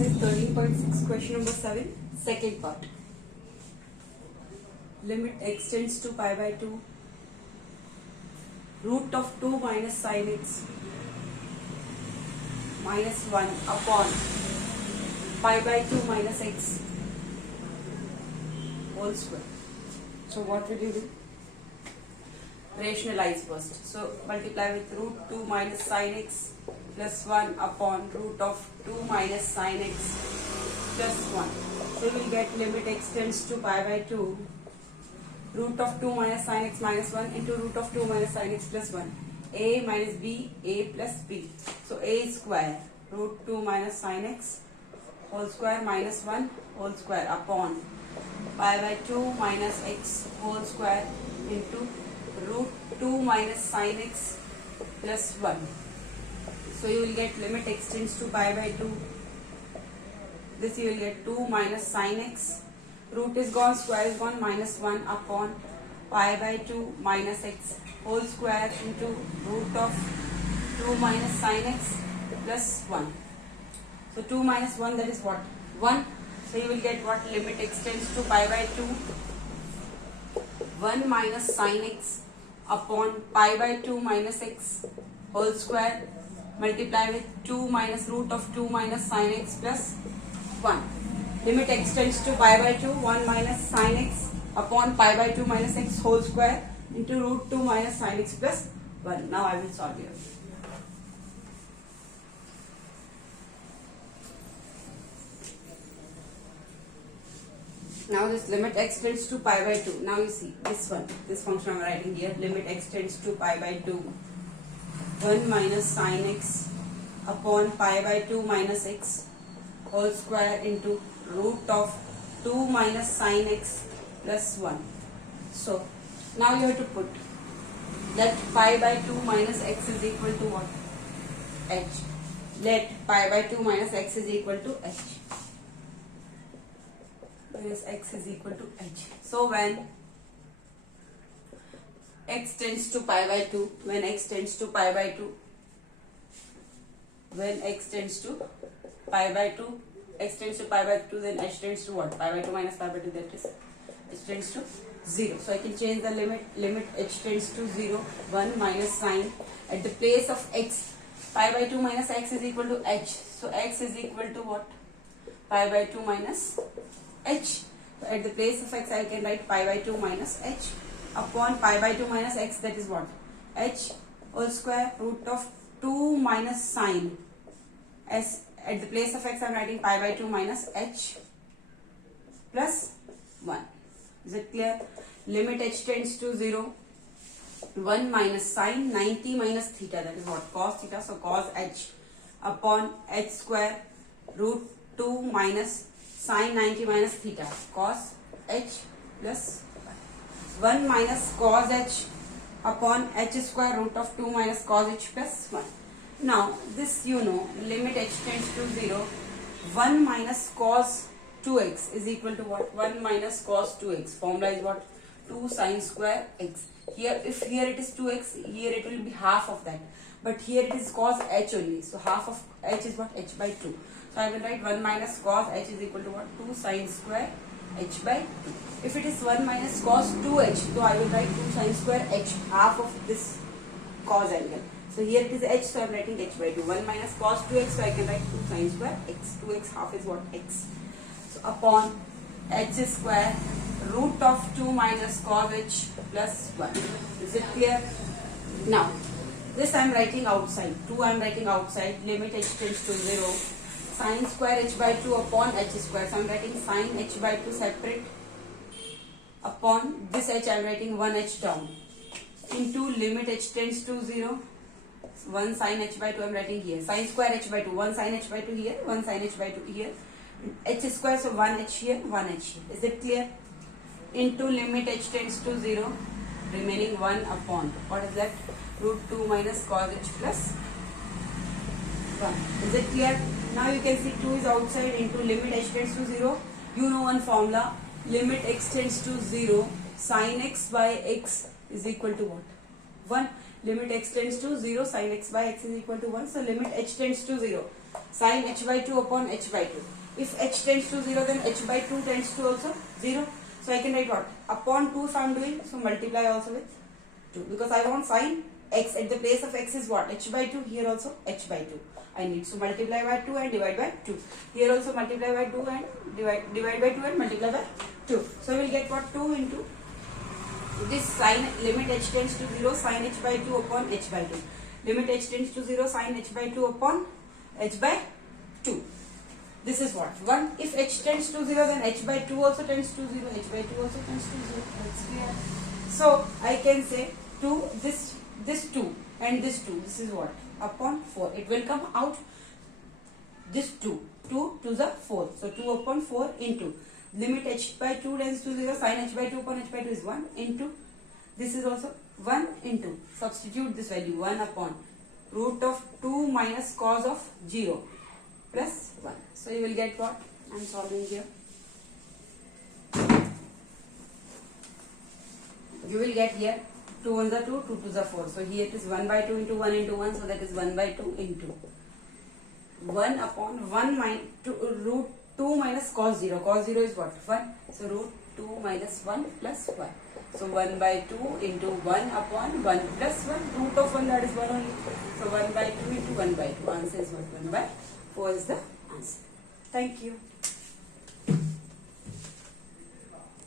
exercise 13.6, question number 7, second part. Limit x tends to pi by 2, root of 2 minus sin x minus 1 upon pi by 2 minus x whole square. So what will you do? Rationalize first. So multiply with root 2 minus sin x plus 1 upon root of 2 minus sin x plus 1. So you will get limit x tends to pi by 2, root of 2 minus sin x minus 1 into root of 2 minus sin x plus 1. A minus b, a plus b. So a square root 2 minus sin x whole square minus 1 whole square upon pi by 2 minus x whole square into root 2 minus sin x plus 1. So you will get limit x tends to pi by 2. This you will get 2 minus sin x. Root is gone, square is gone, minus 1 upon pi by 2 minus x whole square into root of 2 minus sin x plus 1. So 2 minus 1, that is what? 1. So you will get what? Limit x tends to pi by 2. 1 minus sin x upon pi by 2 minus x whole square multiply with 2 minus root of 2 minus sin x plus 1. Limit x tends to pi by 2, 1 minus sin x upon pi by 2 minus x whole square into root 2 minus sin x plus 1. Now I will solve here. Now this limit x tends to pi by 2. Now you see this one, this function I am writing here. Limit x tends to pi by 2. 1 minus sin x upon pi by 2 minus x whole square into root of 2 minus sin x plus 1. So now you have to put let pi by 2 minus x is equal to what? H. Let pi by 2 minus x is equal to h. Whereas x is equal to h. So when x tends to pi by 2, when x tends to pi by 2, when x tends to pi by 2, x tends to pi by 2, then h tends to what? Pi by 2 minus pi by 2, that is h tends to 0. So I can change the limit h tends to 0, 1 minus sin at the place of x. Pi by 2 minus x is equal to h. So x is equal to what? Pi by 2 minus h. So at the place of x I can write pi by 2 minus h upon pi by 2 minus x, that is what? H whole square root of 2 minus sin. As at the place of x I am writing pi by 2 minus h plus 1. Is it clear? Limit h tends to 0. 1 minus sin 90 minus theta, that is what? Cos theta. So cos h upon h square root 2 minus sin 90 minus theta, cos h plus 1 minus cos h upon h square root of 2 minus cos h plus 1. Now this you know, limit h tends to 0, 1 minus cos 2x is equal to what? 1 minus cos 2x. Formula is what? 2 sin square x. Here, if here it is 2x, here it will be half of that. But here it is cos h only. So half of h is what? H by 2. So I will write 1 minus cos h is equal to what? 2 sin square h by 2. If it is 1 minus cos 2h, so I will write 2 sin square h, half of this cos angle. So here it is h, so I am writing h by 2. 1 minus cos 2x, so I can write 2 sin square x. 2x half is what? X. So upon h square root of 2 minus cos h plus 1. Is it clear? Now this I am writing outside. 2 I am writing outside. Limit h tends to 0. Sin square h by 2 upon h square. So I am writing sin h by 2 separate. Upon this h I am writing 1h down. Into limit h tends to 0. 1 sin h by 2 I am writing here. Sin square h by 2. 1 sin h by 2 here. 1 sin h by 2 here. H square, so 1h here, 1h here. Is it clear? Into limit h tends to 0. Remaining 1 upon. What is that? Root 2 minus cos h plus 1. Is it clear? Now you can see 2 is outside. Into limit h tends to 0. You know one formula. Limit x tends to 0. Sin x by x is equal to what? 1. Limit x tends to 0. Sin x by x is equal to 1. So limit h tends to 0. Sin h by 2 upon h by 2. If h tends to 0, then h by 2 tends to also 0. So I can write what? Upon 2 if I am doing, so multiply also with 2. Because I want sin x, at the place of x is what? H by 2, here also h by 2. I need to multiply by 2 and divide by 2. Here also multiply by 2 and divide by 2 and multiply by 2. So I will get what? 2 into this sin limit h tends to 0 sin h by 2 upon h by 2. Limit h tends to 0 sin h by 2 upon h by 2. This is what? 1. If h tends to 0, then h by 2 also tends to 0. H by 2 also tends to 0. That's clear. So I can say 2, this 2 and this 2. This is what? Upon 4. It will come out this 2. 2 to the 4. So 2 upon 4 into limit h by 2 tends to 0 sin h by 2 upon h by 2 is 1 into this is also 1 into substitute this value 1 upon root of 2 minus cos of 0 plus 1. So you will get what? I am solving here. You will get here 2 1s are 2, 2 2s are 4. So here it is 1 by 2 into 1 into 1. So that is 1 by 2 into 1 upon 1 minus root 2 minus cos 0. Cos 0 is what? 1. So root 2 minus 1 plus 1. So 1 by 2 into 1 upon 1 plus 1. Root of 1, that is 1 only. So 1 by 2 into 1 by 2. Answer is what? 1 by 4 is the answer. Thank you.